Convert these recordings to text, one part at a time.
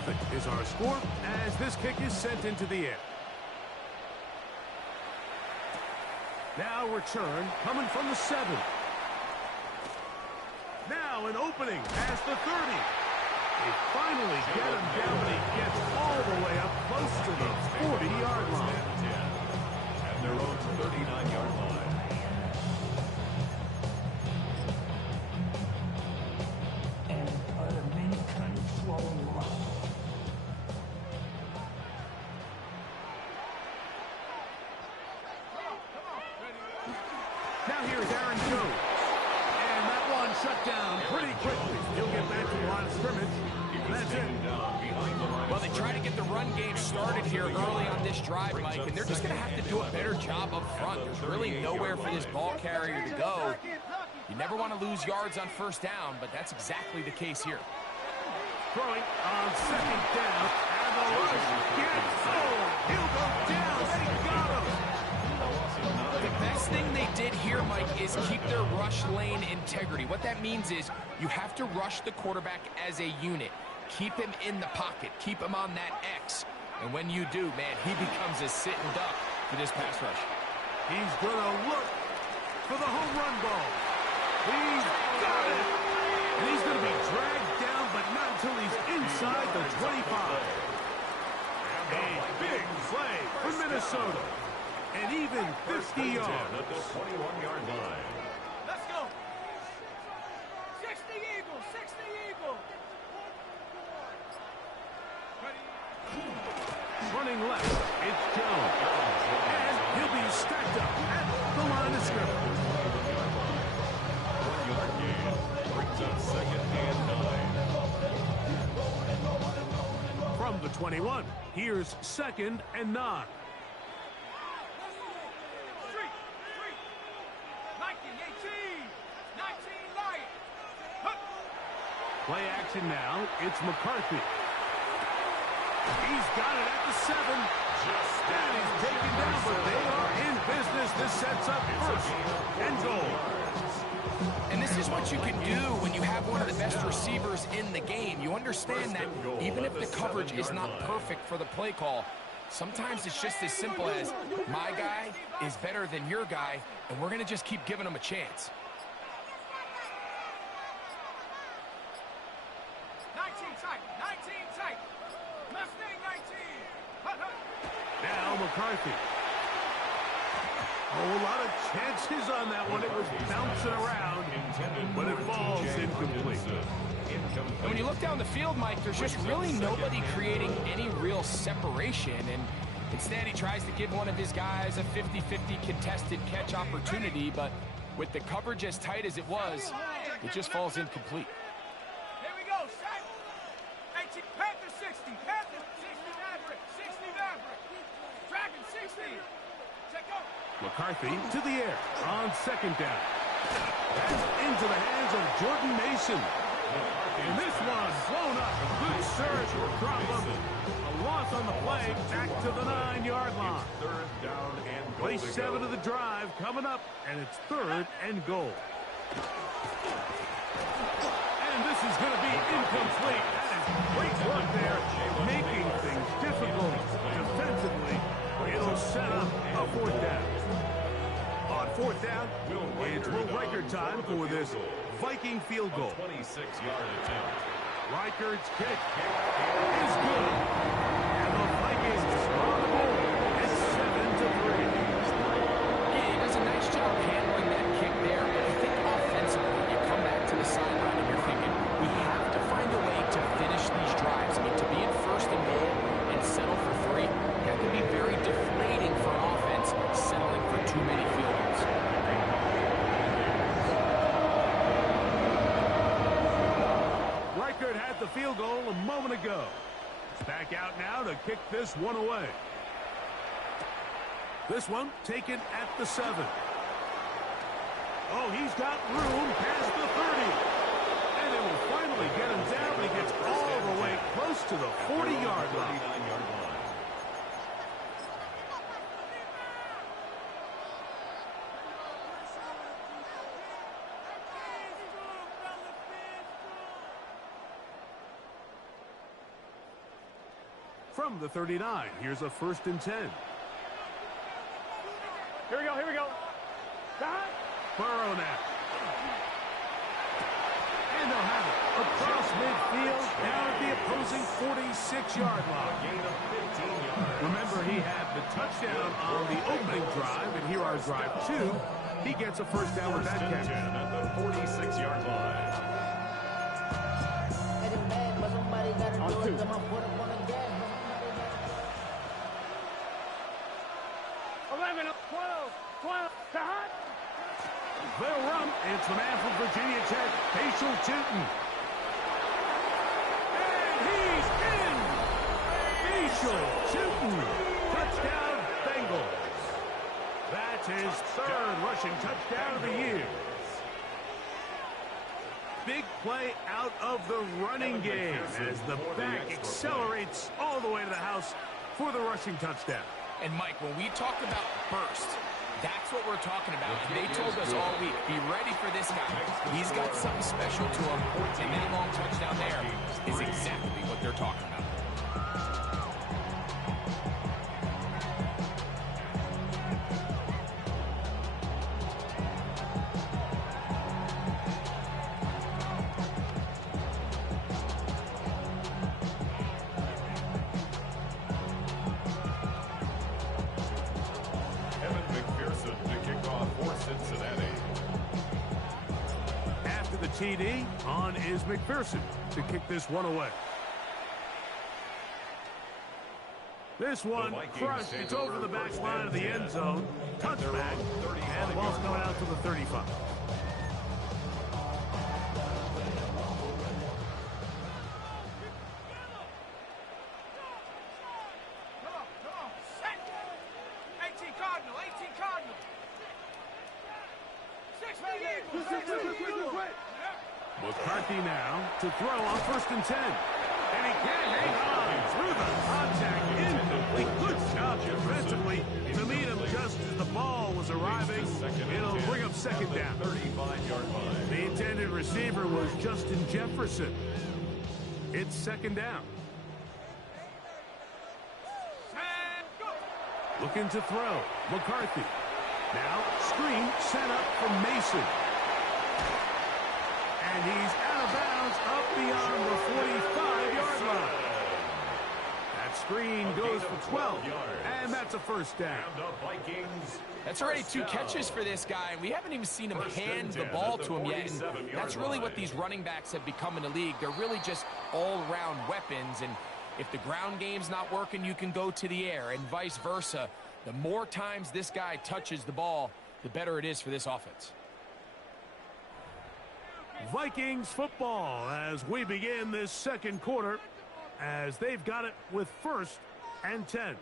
4-0 is our score as this kick is sent into the air. Now return coming from the 7. Now an opening past the 30. They finally get him down, but he gets all the way up close to the 40-yard line. At their own 39-yard line. Enemy control. Now here's Aaron Jones. And that one shut down pretty quickly. He'll get back to the line of scrimmage. And that's it. Well, they try to get the run game started here early on this drive, Mike, and they're just going to have to do a better job up front. There's really nowhere for this ball carrier to go. You never want to lose yards on first down, but that's exactly the case here. Throwing on second down, and the rush gets sold. He'll go down. They got him. The best thing they did here, Mike, is keep their rush lane integrity. What that means is you have to rush the quarterback as a unit. Keep him in the pocket. Keep him on that X. And when you do, man, he becomes a sitting duck for this pass rush. He's going to look for the home run ball. He's got it. And he's going to be dragged down, but not until he's inside the 25. A big play for Minnesota. And even 50 yards. At the 21-yard line. Let's go. 60 Eagles, 60 Eagles. Running left, it's Jones. And he'll be stacked up at the line of scrimmage. 4-yard gain brings up 2nd and 9. From the 21, here's 2nd and 9. 19 Lions. Play action now, it's McCarthy. He's got it at the 7. And he's taken down, but they are in business. This sets up 1st and goal. And this is what you can do when you have one of the best receivers in the game. You understand that even if the coverage is not perfect for the play call, sometimes it's just as simple as my guy is better than your guy, and we're going to just keep giving him a chance. 19 tight. Mustang 19. Now McCarthy. A whole lot of chances on that one. It was bouncing around, but it falls incomplete. And when you look down the field, Mike, there's just really nobody creating any real separation. And instead, he tries to give one of his guys a 50-50 contested catch opportunity. But with the coverage as tight as it was, it just falls incomplete. Here we go, set. 18, Panther 60, Panther 60 Maverick, 60 Maverick. Dragon 60. Check out. McCarthy to the air on 2nd down. That's into the hands of Jordan Mason. And this one blown up. Good surge will drop him. A loss on the play back to the 9-yard line. 3rd down and goal. Play 7 of the drive coming up, and it's 3rd and goal. And this is going to be incomplete. That is great work there, making things difficult defensively. It'll set up a 4th down. On 4th down, it's Will Reichert time for this Viking field goal. 26-yard attempt. Reichert's kick is good. And the Vikings are on the board. It's 7-3. Yeah, he does a nice job handling that kick there. But I think offensively, you come back to the sideline and you're thinking, we have to find a way to finish these drives. I mean, to be in 1st and goal and settle for 3, that can be very deflating for an offense settling for too many field goals. Reichert had the field goal a moment ago. He's back out now to kick this one away. This one taken at the 7. Oh, he's got room past the 30. And they will finally get him down. He gets all the way close to the 40-yard line. 39-yard line. from the 39. Here's a 1st and 10. Here we go, here we go. Cut. Burrow now. And they'll have it across midfield, down at the opposing 46-yard line. Gain of 15 yards. Remember, he had the touchdown on the opening drive, and here on drive 2, he gets a 1st down with that catch. 10 at the 46-yard line. On 2. They'll run. It's the man from Virginia Tech, Facial Tootin. And he's in! Facial Tootin. Touchdown, Bengals. That's his 3rd rushing touchdown of the year. Big play out of the running game as the back accelerates all the way to the house for the rushing touchdown. And Mike, when we talk about burst, that's what we're talking about. And they told us all week, be ready for this guy. He's got something special to him. And that long touchdown there is exactly what they're talking about. TD, on is McPherson to kick this one away. This one crushed. It's over the back line of the end zone. Touchback. And the ball's coming out to the 35. McCarthy now to throw on 1st and 10. And he can't hang on through the contact. Incomplete. Good job defensively to meet him just as the ball was arriving. It'll bring up 2nd down. 35-yard line. The intended receiver was Justin Jefferson. It's 2nd down. Looking to throw. McCarthy. Now screen set up from Mason. And he's out of bounds up beyond the 45-yard line. That screen goes for 12, and that's a 1st down. That's already 2 catches for this guy, and we haven't even seen him hand the ball to him yet. And that's really what these running backs have become in the league. They're really just all-around weapons, and if the ground game's not working, you can go to the air, and vice versa. The more times this guy touches the ball, the better it is for this offense. Vikings football as we begin this 2nd quarter, as they've got it with 1st and 10. Here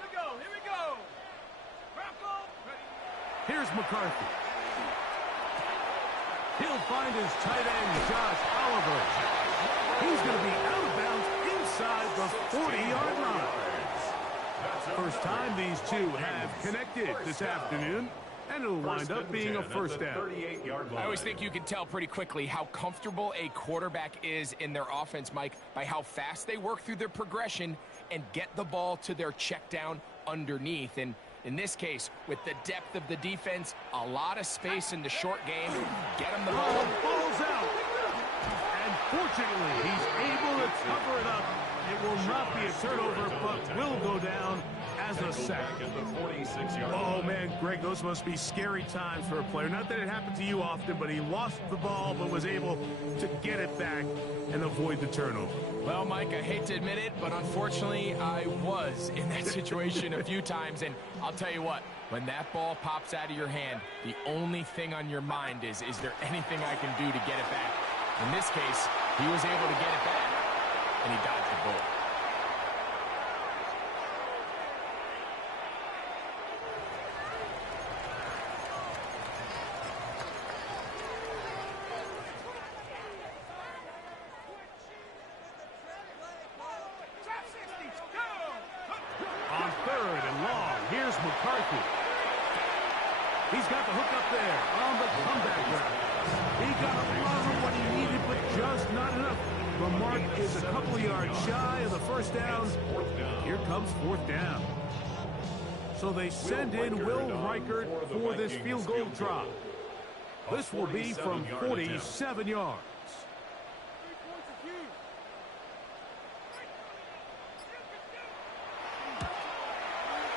we go, here we go. Here's McCarthy. He'll find his tight end, Josh Oliver. He's going to be out of bounds inside the 40-yard line. First time these two have connected this afternoon, and it'll wind up being a 1st down. I always think you can tell pretty quickly how comfortable a quarterback is in their offense, Mike, by how fast they work through their progression and get the ball to their check down underneath. And in this case, with the depth of the defense, a lot of space in the short game, get him the ball. Ball's out. And fortunately, he's able to cover it up. It will not be a turnover, but will go down as a sack. Oh, man, Greg, those must be scary times for a player. Not that it happened to you often, but he lost the ball but was able to get it back and avoid the turnover. Well, Mike, I hate to admit it, but unfortunately, I was in that situation a few times. And I'll tell you what, when that ball pops out of your hand, the only thing on your mind is there anything I can do to get it back? In this case, he was able to get it back, and he dodged the bullet. On 3rd and long, here's McCarthy. He's got the hook up there on the comeback route. He got a lot of what he needed, but just not enough. The mark is a couple of yards shy of the first down. Here comes fourth down. So they send in Will Reichert for this field goal try. This will be from 47 yards.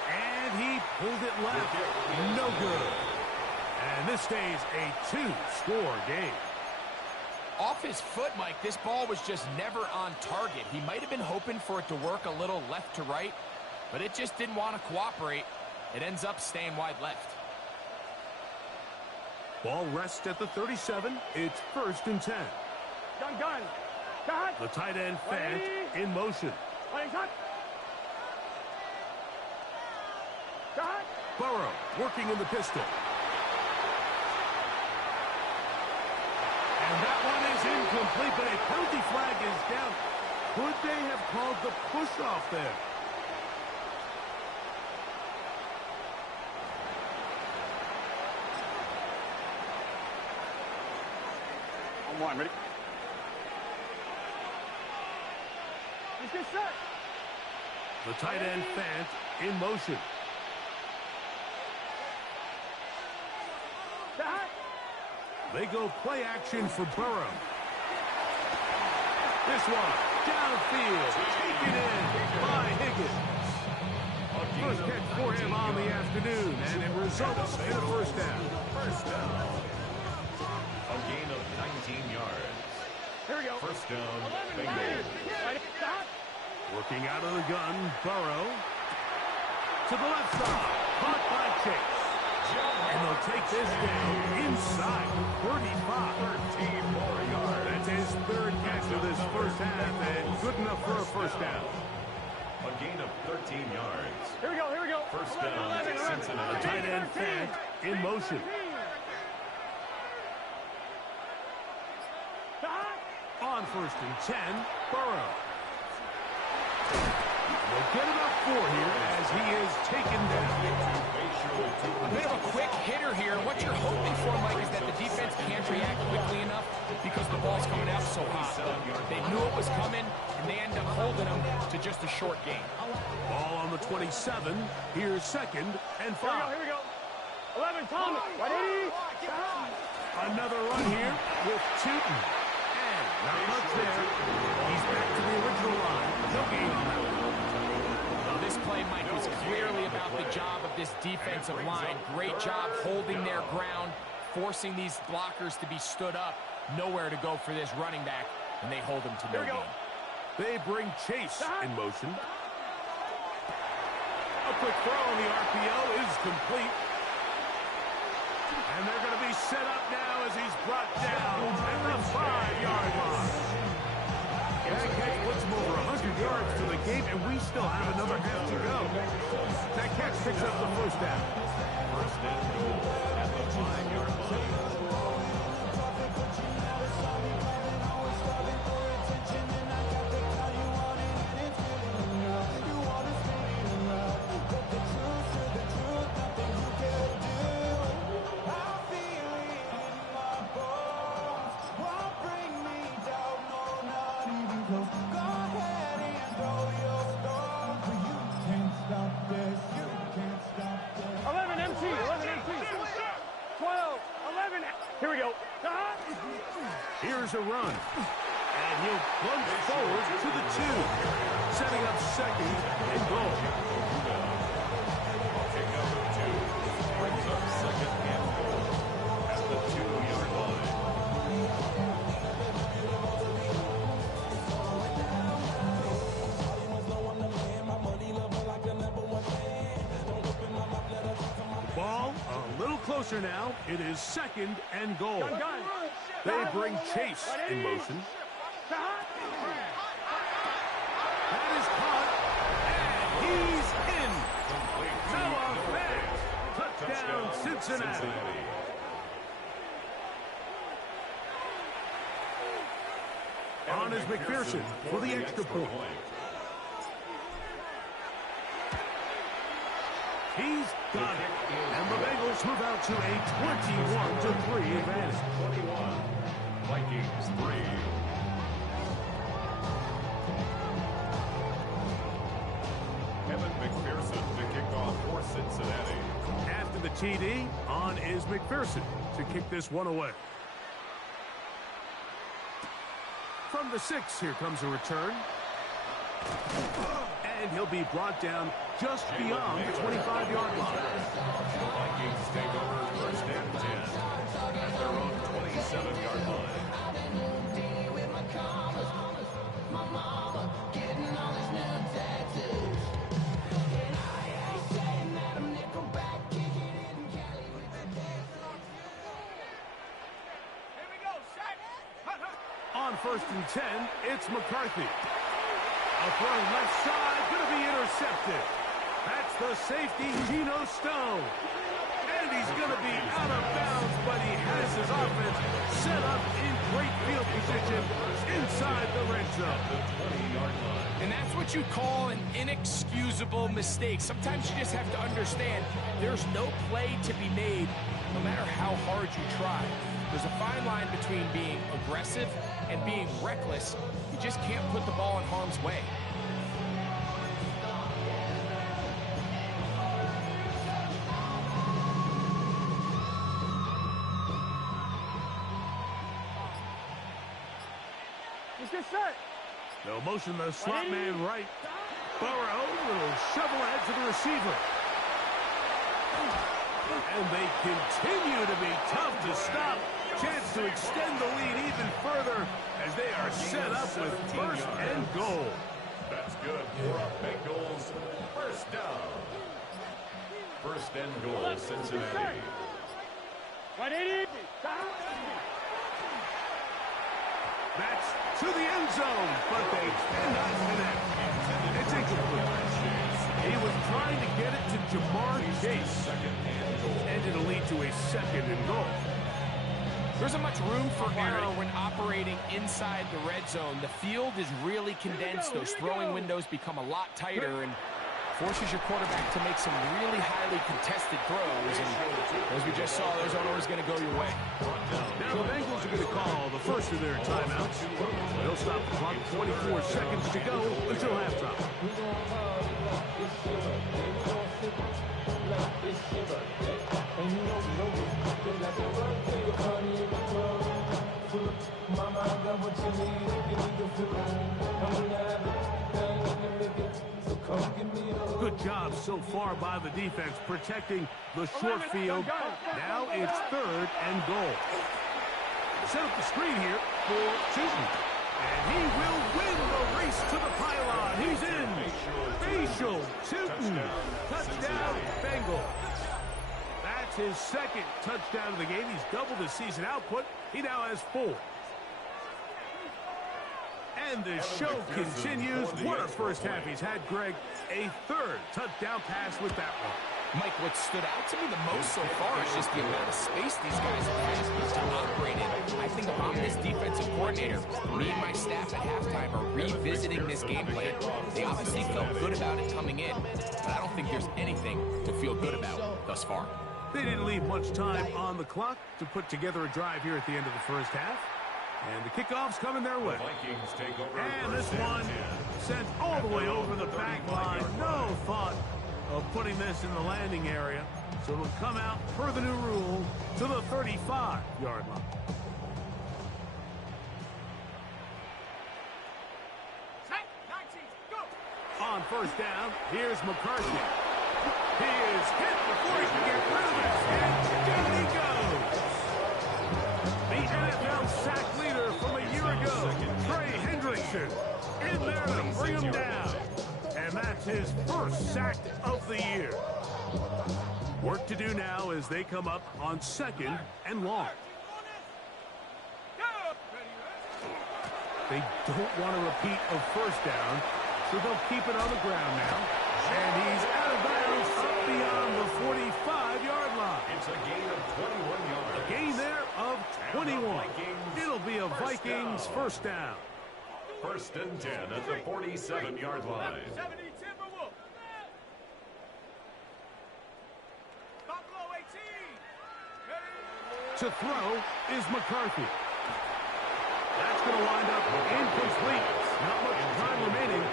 And he pulled it left. No good. And this stays a two-score game. Off his foot, Mike, this ball was just never on target. He might have been hoping for it to work a little left to right, but it just didn't want to cooperate. It ends up staying wide left. Ball rests at the 37. It's 1st and 10. Gun. The tight end, Fant, in motion. Burrow working in the pistol. And that one is incomplete, but a penalty flag is down. Could they have called the push-off there? On one, ready? Let's get set. The tight end, Fant, in motion. They go play action for Burrow. This one, downfield, taken in by Higgins. First catch for him on the afternoon, and it results in a first down. A gain of 19 yards. Here we go. First down, Bengals. Working out of the gun, Burrow. To the left side, caught by Chase. And they'll take this down inside 35. 13 more yards. That's his third catch of this first half, and good enough for a first down. A gain of 13 yards. Here we go. First down, Cincinnati. The tight end, Fant, in motion. On 1st and 10, Burrow. They'll get enough for here as he is taken down. A bit of a quick hitter here. What you're hoping for, Mike, is that the defense can't react quickly enough because the ball's coming out so hot. They knew it was coming, and they end up holding them to just a short gain. Ball on the 27. Here's 2nd and 5. Here we go. 11, Tom. Ready? Another run here with Tootin. And not much there. He's back to the original line. No gain on that one. This play, Mike, was clearly about the job of this defensive line. Great job holding their ground, forcing these blockers to be stood up. Nowhere to go for this running back, and they hold him to no gain. They bring Chase in motion. A quick throw on the RPO is complete. And they're going to be set up now as he's brought down at the 5-yard line. That catch puts him over 100 yards to the game, and we still have another half to go. That catch picks up the first down. First and goal at the 5-yard line. Here we go. Here's a run. And he'll plunge forward to the 2. Setting up 2nd and goal. Takeout 2 brings up 2nd and goal at the 2-yard line. Ball a little closer now. It is 2nd and goal. They bring Chase in motion. That is caught, and he's in. Noah Fant, touchdown Cincinnati. On is McPherson for the extra point. He's got it. And the Bengals move out to a 21-3 advantage. 21. Vikings 3. Evan McPherson to kick off for Cincinnati. After the TD, on is McPherson to kick this one away. From the 6, here comes a return. And he'll be brought down just beyond the 25-yard line. The Vikings take over first and 10 at their own 27-yard line. On first and 10, it's McCarthy. A throw left side, going to be intercepted. That's the safety, Geno Stone. And he's going to be out of bounds, but he has his offense set up in great field position inside the red zone. And that's what you call an inexcusable mistake. Sometimes you just have to understand there's no play to be made, no matter how hard you try. There's a fine line between being aggressive and being reckless. You just can't put the ball in harm's way. They'll motion the slot man right. Burrow will shovel ahead to the receiver. And they continue to be tough to stop. Chance to extend the lead even further as they are set up with first and goal. That's good for Bengals first down. First and goal, Cincinnati. That's to the end zone, but they cannot connect. It's incomplete. He was trying to get it to Jamar Chase. And it'll lead to a second and goal. There isn't much room for error when operating inside the red zone. The field is really condensed. Those throwing windows become a lot tighter and forces your quarterback to make some really highly contested throws. And as we just saw, those aren't always going to go your way. Now the Bengals are going to call the first of their timeouts. They'll stop the clock. 24 seconds to go until halftime. Good job so far by the defense protecting the short field. Now it's third and goal. Set up the screen here for Tootin. And he will win the race to the pylon. He's in. Facial Tootin. Touchdown, Bengals. That's his second touchdown of the game. He's doubled his season output. He now has 4. And the show continues. What a first half he's had, Greg. A third touchdown pass with that one. Mike, what stood out to me the most so far is just the amount of space these guys have had to operate in. I think if I'm this defensive coordinator, me and my staff at halftime are revisiting this game plan. They obviously felt good about it coming in, but I don't think there's anything to feel good about thus far. They didn't leave much time on the clock to put together a drive here at the end of the first half. And the kickoff's coming their way. Vikings take over. And this one sent all the way over the back line. No thought of putting this in the landing area. So it'll come out per the new rule to the 35-yard line. On first down, here's McCarthy. He is hit before he can get rid of it. And down he goes. The NFL sack leader from a year ago, Trey Hendrickson, in there to bring him down. And that's his first sack of the year. Work to do now as they come up on second and long. They don't want to repeat a first down, so they'll keep it on the ground now. And he's out of bounds up beyond the 45-yard line. It's a gain of 21 yards. A gain there of 21. It'll be a Vikings first down. First and 10 at the 47-yard line. To throw is McCarthy. That's going to wind up incomplete. Not much time remaining.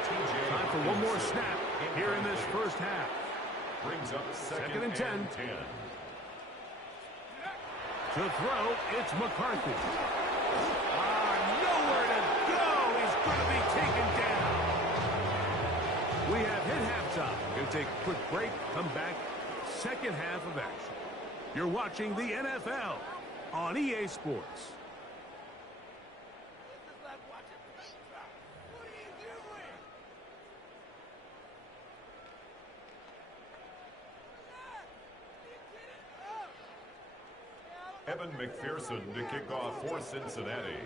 Time for one more snap here in this first half. Brings up Second and 10. To throw, it's McCarthy. Nowhere to go. He's going to be taken down. We have hit halftime. Going to take a quick break. Come back. Second half of action. You're watching the NFL on EA Sports. Evan McPherson to kick off for Cincinnati.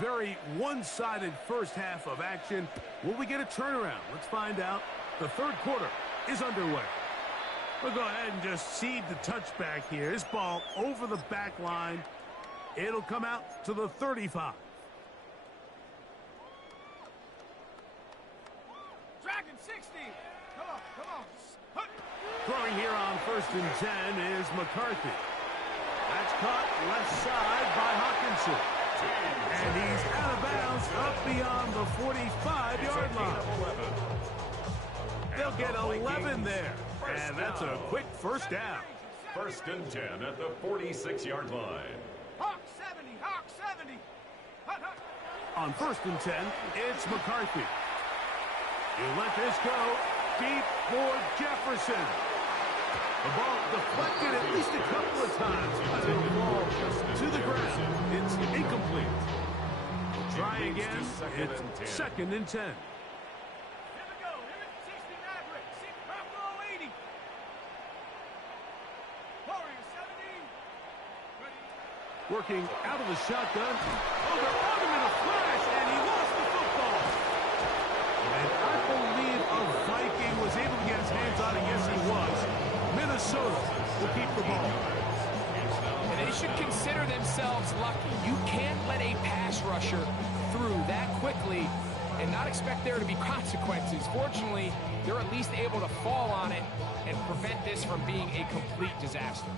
Very one-sided first half of action. Will we get a turnaround? Let's find out. The third quarter is underway. We'll go ahead and just cede the touchback here. This ball over the back line. It'll come out to the 35. Dragon 60. Come on. Throwing here on 1st and 10 is McCarthy. That's caught left side by Hawkinson. And he's out of bounds up beyond the 45-yard line. They'll get 11 there. And that's a quick first down. 1st and 10 at the 46-yard line. Hawk 70. On 1st and 10, it's McCarthy. You let this go deep for Jefferson. The ball deflected at least a couple of times. But the ball to the ground. It's incomplete. We'll try again. It's 2nd and 10. Here we go. 60 Maverick. 6 Buffalo 80. Warrior 70. Ready. Working out of the shotgun. Oh, they're on him in a flash, and he lost the football. And I believe a Viking was able to get his hands on it. Yes, he was. Minnesota will keep the ball. And they should consider themselves lucky. You can't let a pass rusher through that quickly and not expect there to be consequences. Fortunately, they're at least able to fall on it and prevent this from being a complete disaster.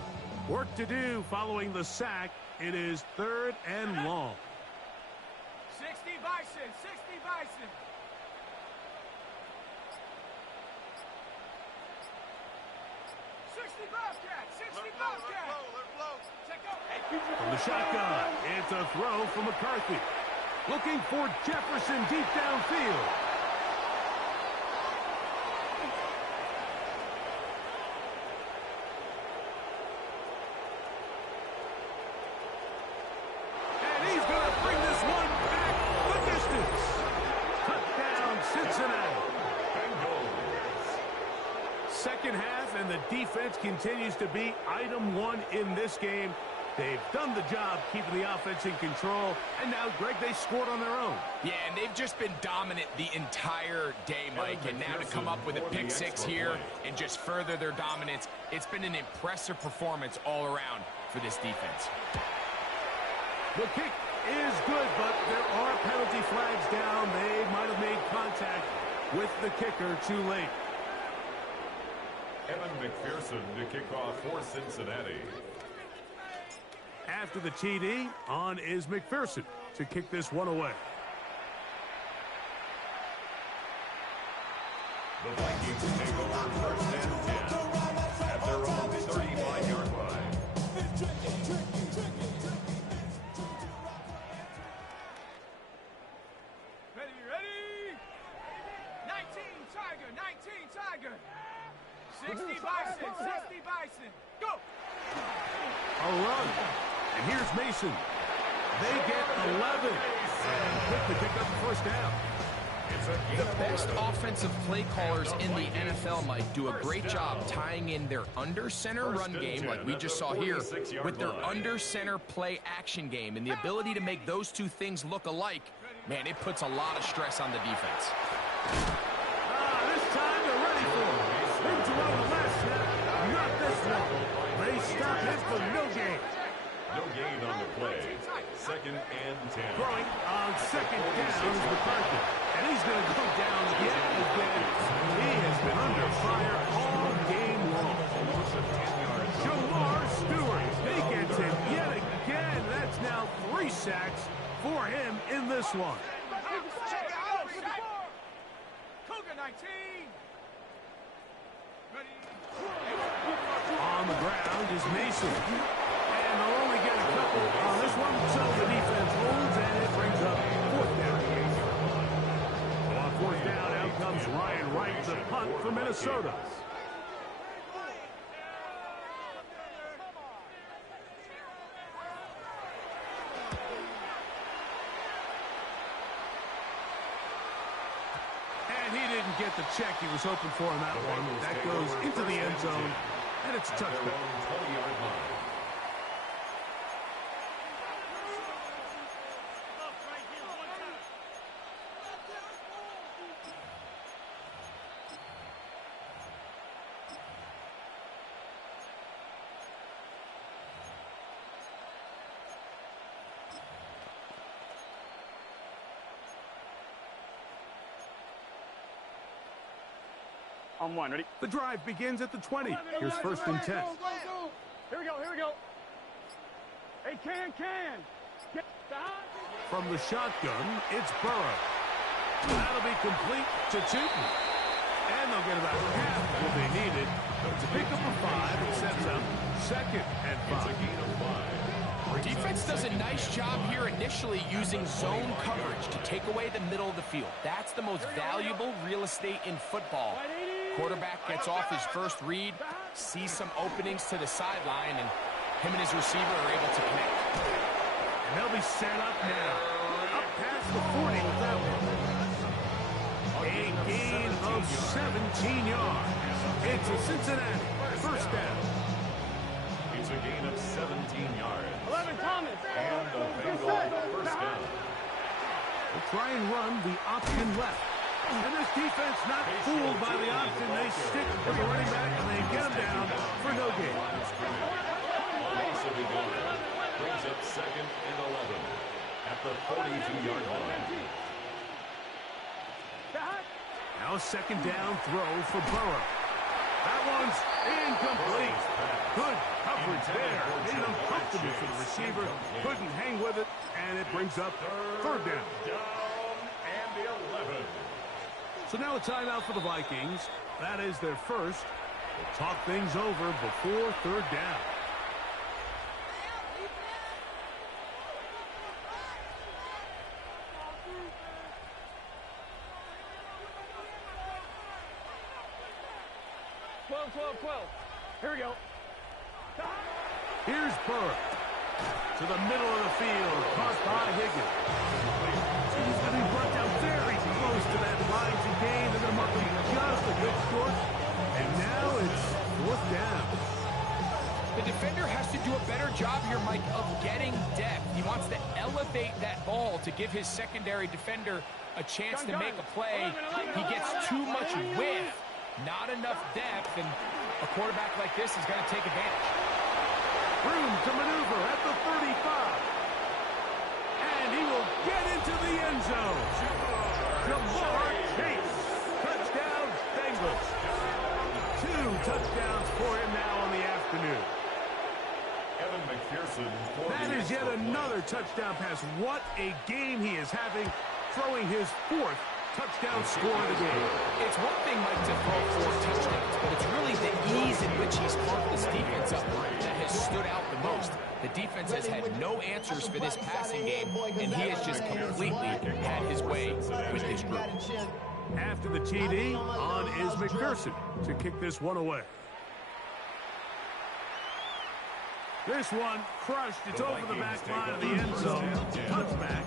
Work to do following the sack. It is 3rd and long. 60 Bison. 60 Bison. 60 Bobcat. 60 Bobcat. Check out. From the shotgun, it's a throw from McCarthy. Looking for Jefferson deep downfield. And he's going to bring this one back the distance. Touchdown, Cincinnati. Second half, and the defense continues to be item one in this game. They've done the job keeping the offense in control, and now, Greg, they scored on their own. Yeah, and they've just been dominant the entire day, Mike, and now to come up with a pick six here and just further their dominance, it's been an impressive performance all around for this defense. The kick is good, but there are penalty flags down. They might have made contact with the kicker too late. Evan McPherson to kick off for Cincinnati. After the TD, on is McPherson to kick this one away. The Vikings take over 1st and 10 at their own 35-yard line. Ready? 19 Tiger. 60 Bison. 60 Bison. Go. A run. And here's Mason. They get 11. And quick to pick up the first down. The best offensive play callers in the NFL, Mike, do a great job tying in their under-center run game, like we just saw here, with their under-center play action game. And the ability to make those two things look alike, man, it puts a lot of stress on the defense. This time they're ready for it. Into on the last snap. Not this one. They stop him for no gain. No gain on the play. 2nd and 10. Throwing on 2nd down is McCarthy. And he's going to go down yet again. He has been under fire all game long. Jamar Stewart. He this one. Cougar 19. On the ground is Mason. And they'll only get a couple on this one, so the defense holds, and it brings up fourth down. So on fourth down, out comes Ryan Wright, the punt for Minnesota. And he didn't get the check he was hoping for on that one. That goes into the end zone, and it's a touchdown. On one, ready? The drive begins at the 20. Here's first and 10. Here we go, here we go. Hey, can. Get down. From the shotgun, it's Burrow. That'll be complete to Tootin. And they'll get about half of what they needed. To pick up a 5, it sets up second and 5. Defense does a nice job here initially using zone coverage to take away the middle of the field. That's the most valuable real estate in football. Quarterback gets off his first read, sees some openings to the sideline, and him and his receiver are able to connect. And they'll be set up now. Up past the 40 with that one. A gain of 17 yards. It's a Cincinnati first down. It's a gain of 17 yards. 11, Thomas. And the Bengals first down. They try and run the option left. And this defense not fooled by the option. They stick with the running back, and they get him down for no gain. Also begun. Brings up second and 11 at the 42-yard line. Now second down throw for Burrow. That one's incomplete. Good coverage there. Made it uncomfortable for the receiver. Couldn't hang with it, and it brings up third down. Down and 11. So now a timeout for the Vikings. That is their first. We'll talk things over before third down. Here we go. Here's Burrow. To the middle of the field. Caught by Higgins. He's going to be brought down very close to that line to gain. They're going to mark him just a bit short. And now it's fourth down. The defender has to do a better job here, Mike, of getting depth. He wants to elevate that ball to give his secondary defender a chance to make a play. He gets too much width, not enough depth, and a quarterback like this is going to take advantage. Room to maneuver at the 35. And he will get into the end zone. Jamar Chase. Touchdown, Bengals. 2 touchdowns for him now on the afternoon. Evan McPherson. That is yet another touchdown pass. What a game he is having, throwing his 4th touchdown score of the game. It's one thing, Mike, to throw 4 touchdowns, but it's really the ease in which he's caught this defense up that has stood out the most. The defense has had no answers for this passing game, and he has just completely had his way with his group. After the TD, on is McPherson to kick this one away. This one crushed. It's over the back line of the end zone. Touchback.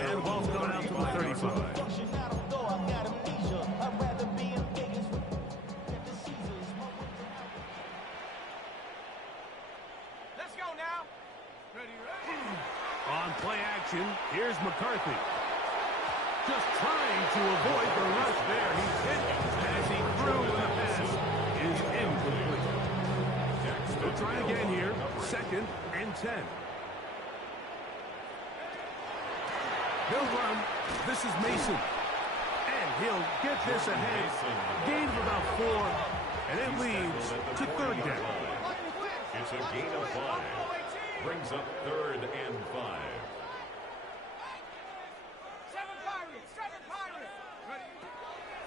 And the ball's going out to the 35. Let's go now. Ready. On play action, here's McCarthy. Just trying to avoid the rush there. He's hit as he threw, and the pass is incomplete. They'll try again here. Second and 10. They'll run. This is Mason. And he'll get this ahead. Gain of about 4. And it leads to third down. It's a gain of 5. Brings up third and 5.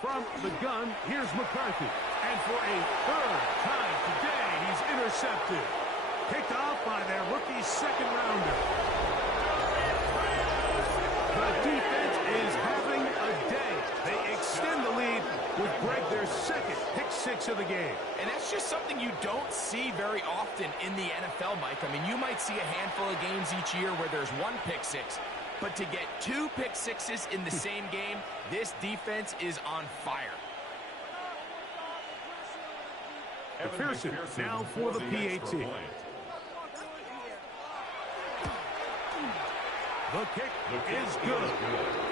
From the gun, here's McCarthy. And for a third time today, he's intercepted. Picked off by their rookie second-rounder. The defense is having a day. They extend the lead with Greg, their second pick-6 of the game. And that's just something you don't see very often in the NFL, Mike. I mean, you might see a handful of games each year where there's one pick-6. But to get 2 pick-6s in the same game, this defense is on fire. McPherson now for the PAT. The kick is good.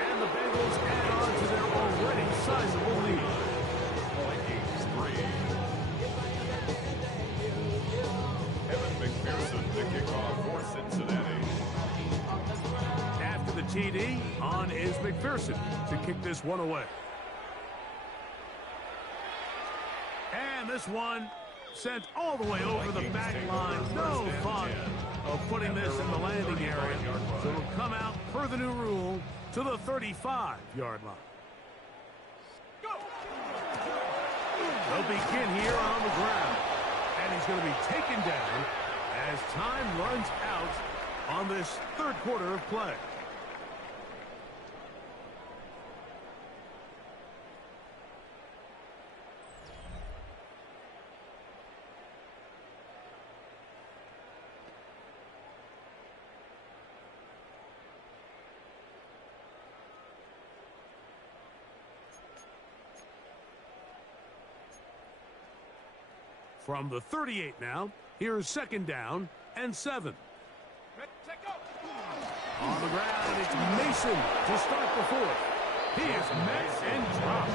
And the Bengals add on to their already sizable lead. Vikings 3. Evan McPherson, the kickoff for Cincinnati. After the TD, on is McPherson to kick this one away. And this one sent all the way over the back line. No thought of putting this in the landing area. So it'll come out per the new rule to the 35-yard line. They'll begin here on the ground. And he's going to be taken down as time runs out on this third quarter of play. From the 38 now, here's second down and 7. On the ground, it's Mason to start the fourth. He is met and dropped. A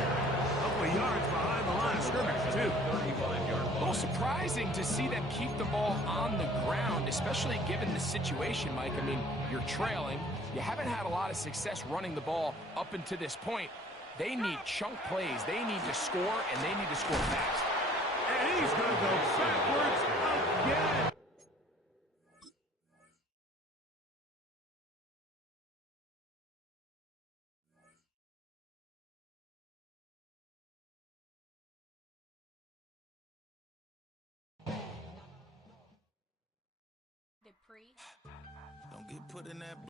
couple of yards behind the line of scrimmage, too. A little surprising to see them keep the ball on the ground, especially given the situation, Mike. I mean, you're trailing. You haven't had a lot of success running the ball up until this point. They need chunk plays. They need to score, and they need to score fast. And he's going to go backwards again. Don't get put in that